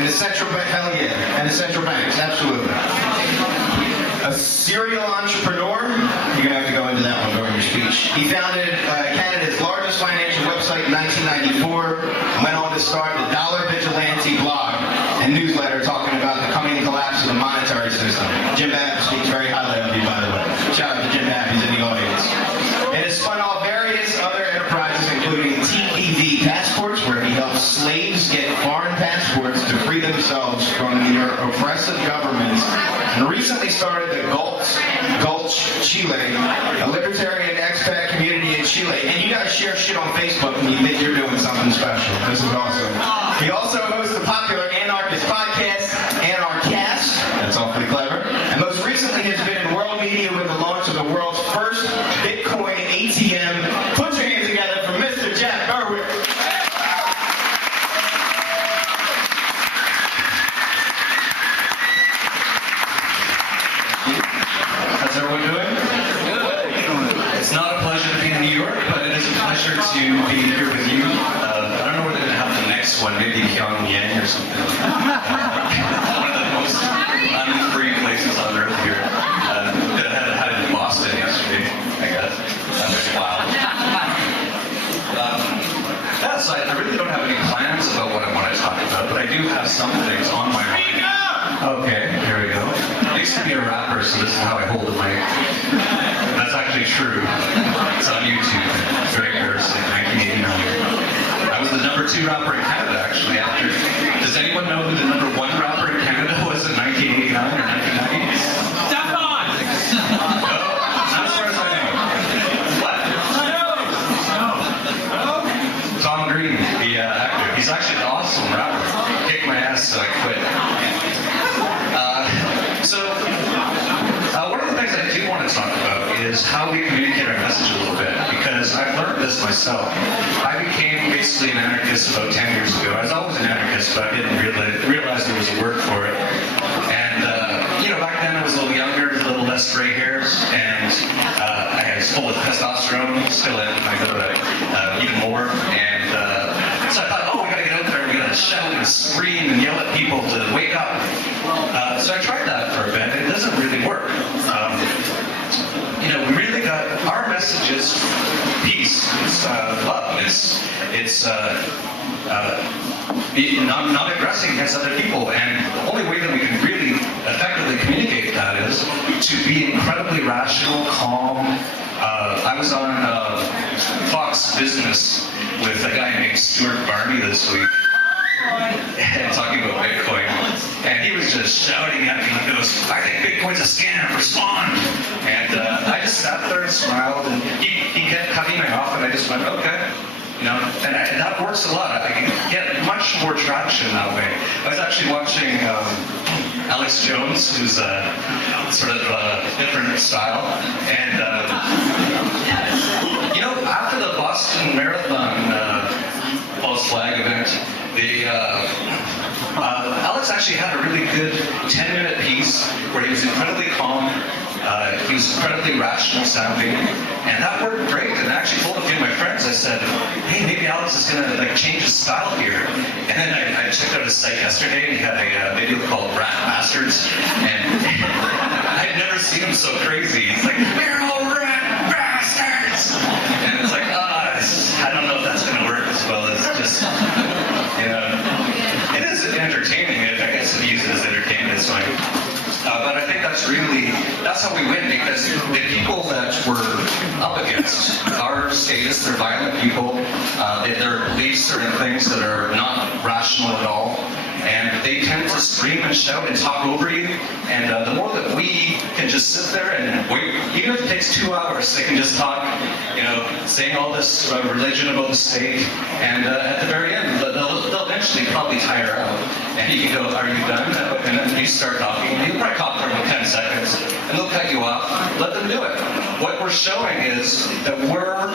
And the central bank, hell yeah, and the central banks, absolutely. A serial entrepreneur, you're going to have to go into that one during your speech. He founded Canada's largest financial website in 1994, went on to start the Dollar Vigilante blog and newsletter talking about the coming collapse of the monetary system. Jim Babb speaks very highly of you, by the way. Shout out to Jim Babb, he's in the audience. And has spun off various other enterprises, including TPV Passports, where he helps slaves get foreign passports to free themselves from their oppressive governments, and recently started the Gulch Chile, a libertarian expat community in Chile. And you guys share shit on Facebook when you think you're doing something special. This is awesome. He also hosts the popular anarchist podcast, Anarcast. That's awfully clever. And most recently has been in world media with the launch of the world's first Bitcoin ATM. Put your hands together for Mr. Jack Berwick. How's everyone doing? Good. It's not a pleasure to be in New York, but it is a pleasure to be here with you. I don't know where they're going to have the next one, maybe Pyongyang or something. One of the most unfree places on earth here. I had it in Boston yesterday, I guess. That was wild. So I really don't have any plans about what I want to talk about, but I do have some things on my mind. Okay, here we go. I used to be a rapper, so this is how I hold the mic. That's actually true. It's on YouTube. It's very embarrassing. 1989. I was the #2 rapper in Canada, actually. Does anyone know who the #1 rapper in Canada was in 1989 or 1990? Stefan! No, not as far as I know. What? No. Tom Green, the actor. He's actually an awesome rapper. Kicked my ass, so I quit. One of the things I do want to talk about is how we communicate our message a little bit, because I've learned this myself. I became basically an anarchist about 10 years ago. I was always an anarchist, but I didn't realize there was a word for it. And, back then I was a little younger, a little less gray hairs, and I was full of testosterone, still am, I go to even more. And so I thought, we gotta get out there, we gotta shout and scream and yell at people to wake up. So I tried that for a bit. It doesn't really work. We really got, our message is peace, it's love, it's not aggressing against other people. And the only way that we can really effectively communicate that is to be incredibly rational, calm. I was on Fox Business with a guy named Stuart Barney this week. And talking about Bitcoin, and he was just shouting at me. He goes, "I think Bitcoin's a scam, respond!" And I just sat there and smiled, and he kept cutting me off, and I just went, "Okay." And that works a lot. I can get much more traction that way. I was actually watching Alex Jones, who's sort of a different style, and after the Boston Marathon false flag event, Alex actually had a really good 10-minute piece where he was incredibly calm, he was incredibly rational sounding, and that worked great. And I actually told a few of my friends, I said, "Hey, maybe Alex is going to change his style here." And then I checked out his site yesterday, and he had a video called Rat Bastards, and I'd never seen him so crazy. He's like, "We're all rat bastards!" And it's like, I don't know if that's going to work as well as just, it is entertaining. I guess if you use it as entertainment, it's fine. But I think that's how we win, because the people that we're up against are statists, they're violent people, their beliefs are in things that are not rational at all, and they tend to scream and shout and talk over you, and the more that we can just sit there and wait, even if it takes 2 hours, they can just talk, saying all this religion about the state, and at the very end, they'll eventually probably tire out, and you can go, "Are you done?" And then you start talking, and you'll probably talk for about 10 seconds, and they'll cut you off. Let them do it. What we're showing is that we're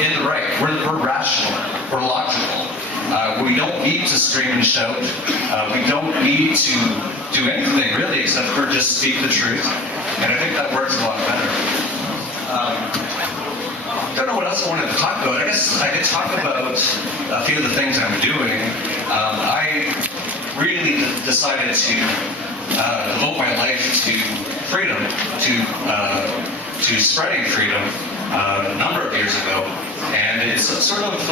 in the right. We're rational. We're logical. We don't need to scream and shout. We don't need to do anything really except for just speak the truth. And I think that works a lot better. I don't know what else I wanted to talk about. I guess I could talk about a few of the things I'm doing. I really decided to devote my life to freedom, to spreading freedom a number of years ago. And it's sort of,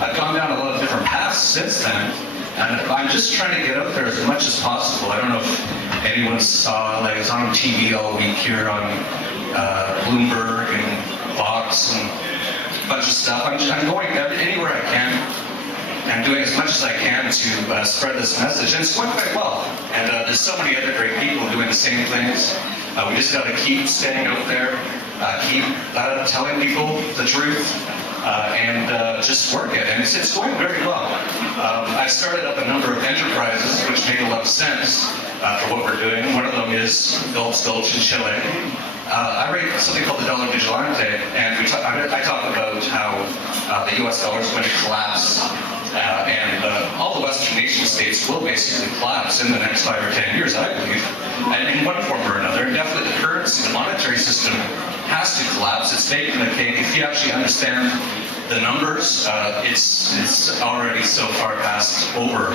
I've gone down a lot of different paths since then. And I'm just trying to get out there as much as possible. I don't know if anyone saw, like, I was on TV all week here on Bloomberg and Fox and a bunch of stuff. I'm going anywhere I can and doing as much as I can to spread this message. And it's going quite well. And there's so many other great people doing the same things. We just got to keep staying out there, keep telling people the truth, and just work it. And it's going very well. I've started up a number of enterprises which make a lot of sense for what we're doing. One of them is Gulch in Chile. I write something called the Dollar Vigilante, and I talk about how the US dollar is going to collapse, and all the Western nation states will basically collapse in the next 5 or 10 years, I believe, and in one form or another. And definitely the currency, the monetary system has to collapse. It's baking the cake. If you actually understand the numbers, it's already so far past over.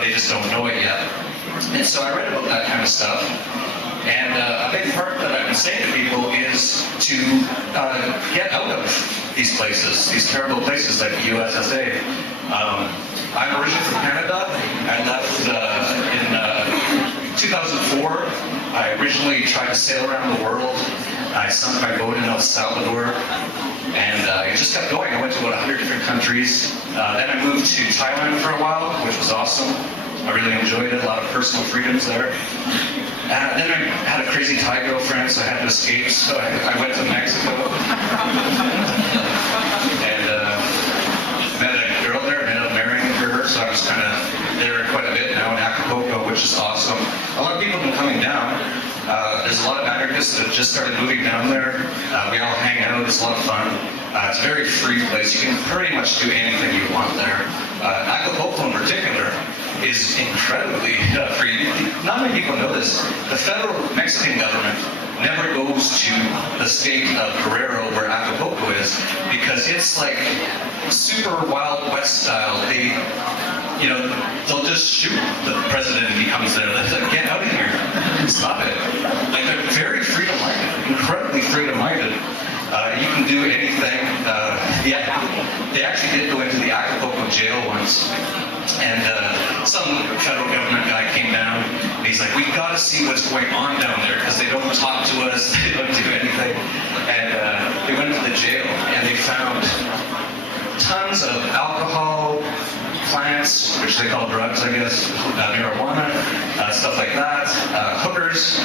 They just don't know it yet. And so I read about that kind of stuff. And a big part that I've been saying to people is to get out of these places, these terrible places like the USSA. I'm originally from Canada. I left in 2004. I originally tried to sail around the world. I sunk my boat in El Salvador, and it just kept going. I went to about 100 different countries. Then I moved to Thailand for a while, which was awesome. I really enjoyed it, a lot of personal freedoms there. Then I had a crazy Thai girlfriend, so I had to escape, so I went to Mexico. And met a girl there, ended up marrying her, so I was kind of there quite a bit now in Acapulco, which is awesome. A lot of people have been coming down. There's a lot of anarchists that just started moving down there. We all hang out, it's a lot of fun. It's a very free place. You can pretty much do anything you want there. Acapulco in particular is incredibly free. Not many people know this. The federal Mexican government never goes to the state of Guerrero where Acapulco is, because it's like super Wild West style. They'll just shoot the president if he comes there. They're like, get out of here. Stop it. Like, they're very freedom-minded, incredibly freedom-minded. You can do anything. They actually did go into the Acapulco jail once, and some federal government guy came down, and he's like, we've got to see what's going on down there, because they don't talk to us, they don't do anything. And they went into the jail, and they found tons of alcohol, plants, which they call drugs, I guess, marijuana, stuff like that, hookers.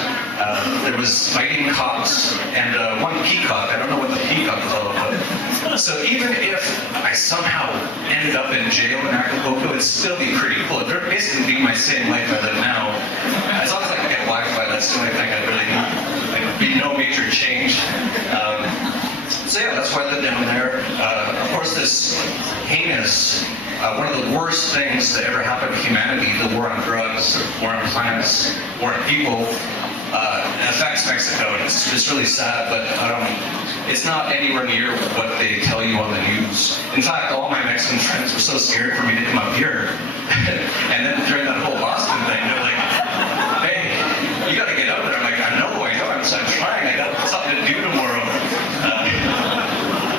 There was fighting cops, and one peacock. I don't know what the peacock was all about. So even if I somehow ended up in jail in Acapulco, it'd still be pretty cool. It'd basically be my same life I live now. As long as I can get Wi-Fi, that's the only thing I really need. There'd be no major change. So yeah, that's why I live down there. Of course, this heinous, one of the worst things that ever happened to humanity, the war on drugs, war on plants, war on people, affects Mexico. And it's just really sad, but it's not anywhere near what they tell you on the news. In fact, all my Mexican friends were so scared for me to come up here. And then during that whole Boston thing, they're like, hey, you gotta get out there. I'm like, I know, I'm trying. I got something to do tomorrow.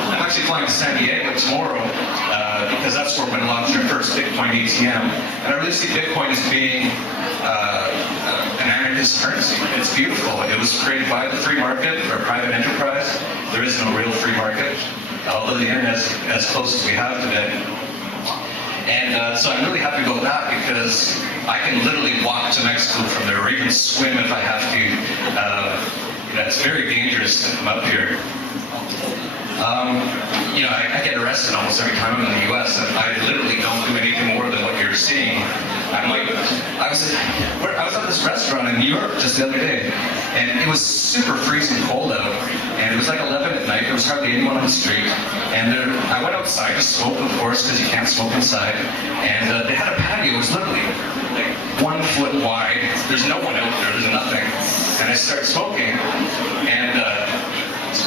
I'm actually flying to San Diego tomorrow because that's where we're going to launch our first Bitcoin ATM. And I really see Bitcoin as being an anarchist currency. It's beautiful. It was created by the free market or private enterprise. There is no real free market, although the internet is as close as we have today. And so I'm really happy about that, because I can literally walk to Mexico from there, or even swim if I have to. It's very dangerous to come up here. I get arrested almost every time I'm in the U.S., and I literally don't do anything more than what you're seeing. I was at this restaurant in New York just the other day, and it was super freezing cold out, and it was like 11 at night. There was hardly anyone on the street, and I went outside to smoke, of course, because you can't smoke inside, and they had a patio. It was literally like 1 foot wide. There's no one out there. There's nothing. And I started smoking, and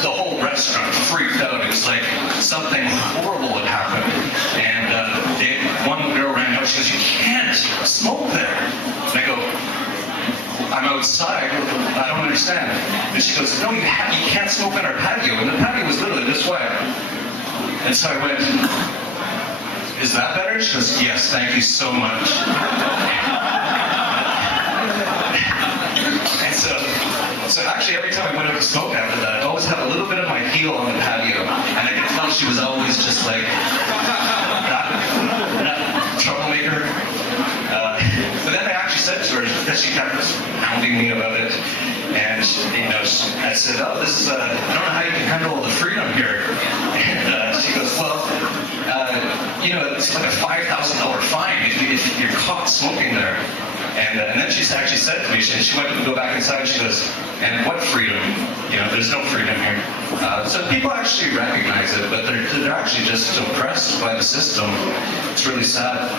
the whole restaurant freaked out. It was like something horrible had happened. And one girl ran out. She goes, "You can't smoke there." outside. I don't understand. And she goes, no, you can't smoke on our patio. And the patio was literally this way. And so I went, is that better? She goes, yes, thank you so much. And so actually every time I went out to smoke after that, I always had a little bit of my heel on the patio. And I could tell she was always just like, that troublemaker. But then I actually said to her that she kept hounding me about it. And, you know, I said, oh, this is, I don't know how you can handle all the freedom here. And she goes, well, you know, it's like a $5,000 fine if you're caught smoking there. And then she actually said to me, she went to go back inside and she goes, and what freedom? You know, there's no freedom here. So people actually recognize it, but they're actually just oppressed by the system. It's really sad.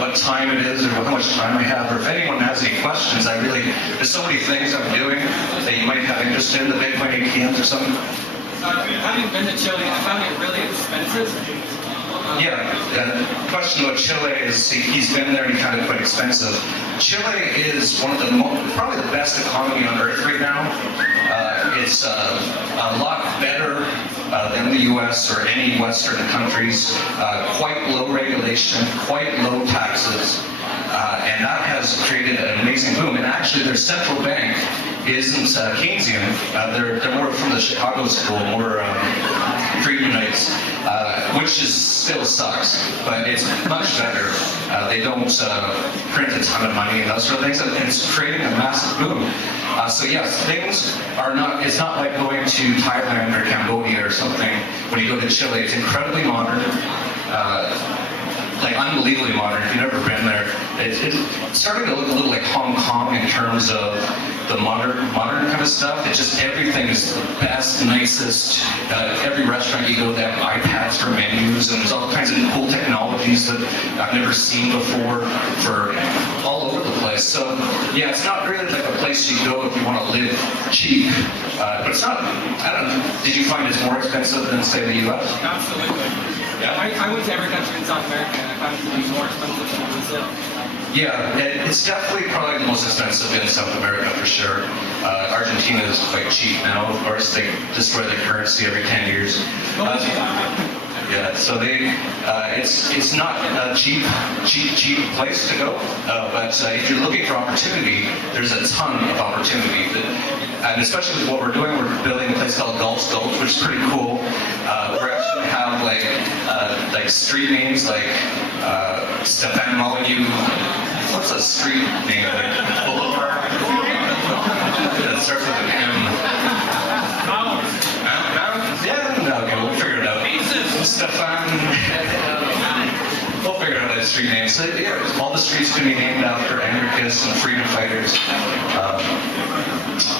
What time it is or how much time I have, or if anyone has any questions, there's so many things I'm doing that you might have interest in, the Bitcoin ATMs or something. Having been to Chile, I found it really expensive. Yeah, the question about Chile is he's been there and he found it quite expensive. Chile is one of the probably the best economy on earth right now. It's a lot better than the U.S. or any Western countries. Quite low regulation, quite low taxes, and that has created an amazing boom. And actually, their central bank isn't Keynesian. They're more from the Chicago school, more Friedmanites, which still sucks, but it's much better. They don't print a ton of money and those sort of things, and it's creating a massive boom. So yes, things are not, it's not like going to Thailand or Cambodia or something. When you go to Chile, it's incredibly modern. Like unbelievably modern. If you've never been there, it's starting to look a little like Hong Kong in terms of the modern kind of stuff. It's just everything is the best, nicest. Every restaurant you go, they have iPads for menus, and there's all kinds of cool technologies that I've never seen before for all over the place. So yeah, it's not really like a place you go if you want to live cheap. But it's not. I don't know. Did you find it's more expensive than say the U.S.? Absolutely. Yeah. I went to every country in South America and I found it to be more expensive than Brazil. Yeah, it's definitely probably the most expensive in South America for sure. Argentina is quite cheap now, of course. They destroy their currency every 10 years. Yeah, so it's not a cheap place to go. But if you're looking for opportunity, there's a ton of opportunity. And especially with what we're doing, we're building a place called Gulch, which is pretty cool. We're actually going to have like street names like Stefan Molyneux. What's a street name? Like Boulevard? It starts with an M. Yeah, no, okay, we'll figure it out. Stefan. We'll figure out that street name. So yeah, all the streets can be named after anarchists and freedom fighters.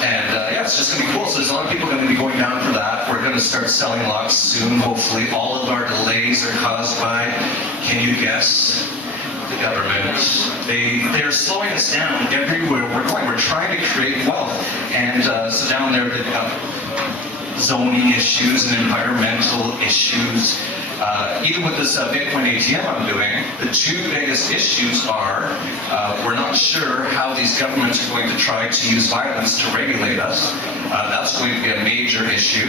Yeah, it's just going to be cool. So there's a lot of people going to be going down for that. We're going to start selling lots soon, hopefully. All of our delays are caused by, can you guess? The government. They're slowing us down everywhere we're going. We're trying to create wealth. And so down there they've got zoning issues and environmental issues. Even with this Bitcoin ATM I'm doing, the two biggest issues are we're not sure how these governments are going to try to use violence to regulate us. That's going to be a major issue.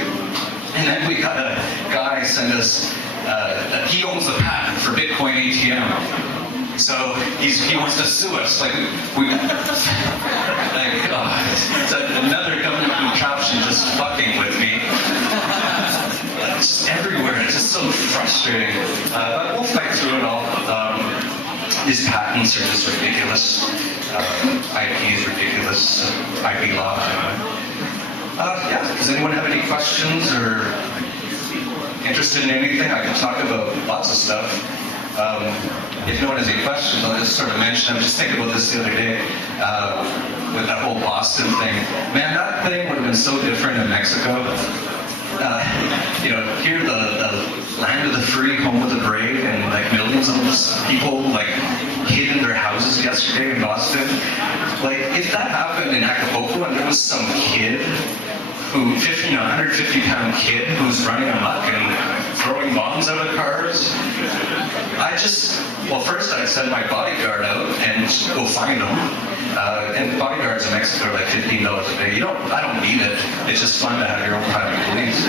And then we got a guy send us, he owns the patent for Bitcoin ATM. So he wants to sue us. Like it's another government contraption just fucking with me. It's just everywhere. It's just so frustrating. But we'll fight through it all. These patents are just ridiculous. IP is ridiculous. IP law. Yeah. Does anyone have any questions or interested in anything? I can talk about lots of stuff. If no one has any questions, I'll just sort of mention, I was just thinking about this the other day, with that whole Boston thing. Man, that thing would have been so different in Mexico. You know, here the land of the free, home of the brave, and like millions of people like hid in their houses yesterday in Boston. Like, if that happened in Acapulco and there was some kid who, 150-pound kid who's running amok and throwing bombs out of cars, well, first I'd send my bodyguard out and go find him. and bodyguards in Mexico are like $15 a day. I don't need it. It's just fun to have your own private police.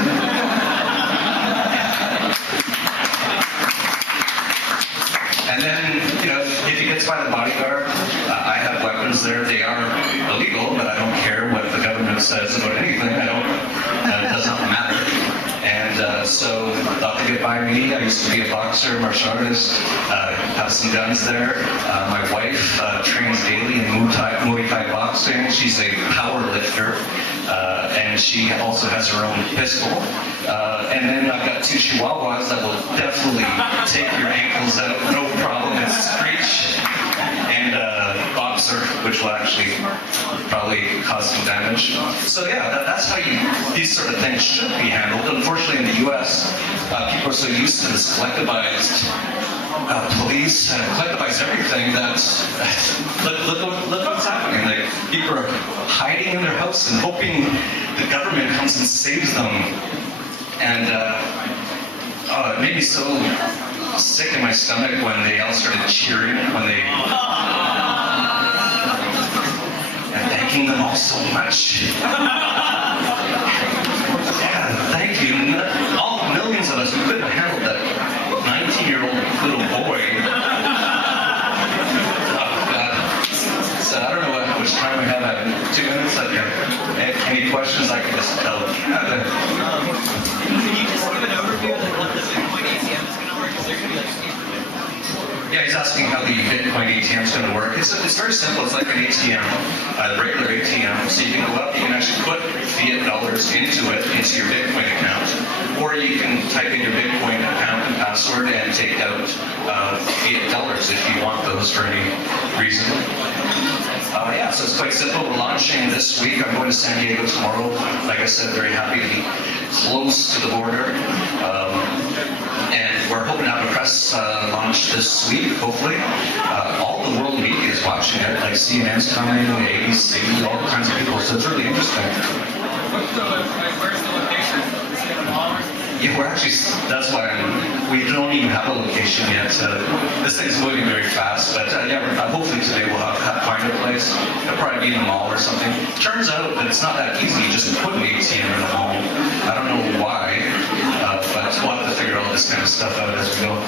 And then, if he gets by the bodyguard, I have weapons there. They are illegal, but I don't care what the government says about anything. It does not matter. And so, thought they get by me. I used to be a boxer, martial artist, have some guns there. My wife trains daily in Muay Thai boxing. She's a power lifter, and she also has her own pistol. And then I've got 2 chihuahuas that will definitely take your ankles out, no problem. It's Screech and Boxer, which will actually probably cause some damage. So yeah, that's how these sort of things should be handled. Unfortunately, in the U.S., people are so used to this collectivized police and collectivize everything that look what's happening. Like, people are hiding in their house and hoping the government comes and saves them. And it made me so sick in my stomach when they all started cheering, and thanking them all so much. Yeah, thank you. All millions of us, we couldn't have handled that 19-year-old little boy. So I don't know how much time we have. 2 minutes. Any questions? I can just tell. Can you just give an overview of what the Bitcoin ATM is going to work? Is there going to be Yeah, he's asking how the Bitcoin ATM is going to work. It's very simple. It's like an ATM, a regular ATM. So you can go up, you can actually put fiat dollars into your Bitcoin account, or you can type in your Bitcoin account and password and take out fiat dollars if you want those for any reason. Yeah, so it's quite simple. We're launching this week. I'm going to San Diego tomorrow. Like I said, very happy to be close to the border. And we're hoping to have a press launch this week, hopefully. All the world media is watching it, like CNN's coming, ABC, all kinds of people, so it's really interesting. where's the location? Is it a mall or something? Yeah, we're actually, that's why we don't even have a location yet. This thing's moving very fast, but yeah, hopefully today we'll find a place. It'll probably be in a mall or something. Turns out that it's not that easy just to put an ATM in a mall. I don't know why, but we'll have to figure all this kind of stuff out as we go.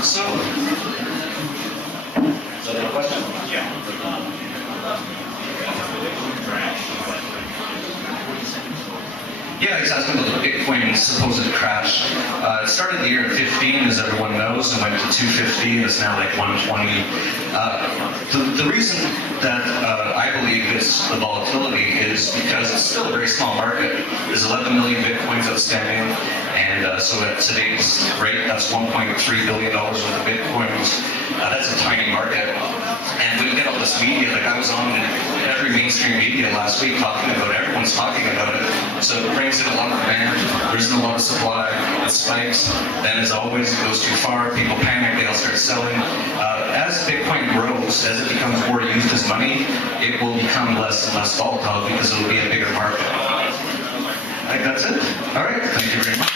So, is that a question? Yeah. Yeah, he's asking about the Bitcoin supposed crash. It started the year at 15, as everyone knows, and went to 250, and it's now like 120. The reason that I believe it's the volatility is because it's still a very small market. There's 11 million Bitcoins outstanding, and so at today's rate, that's $1.3 billion worth of Bitcoins. That's a tiny market. And we get all this media, like I was on every mainstream media last week talking about it, everyone's talking about it. So it brings in a lot of demand, there isn't a lot of supply, it spikes, then as always, it goes too far, people panic, they all start selling. As Bitcoin grows, as it becomes more used as money, it will become less and less volatile because it will be a bigger market. I think that's it. All right, thank you very much.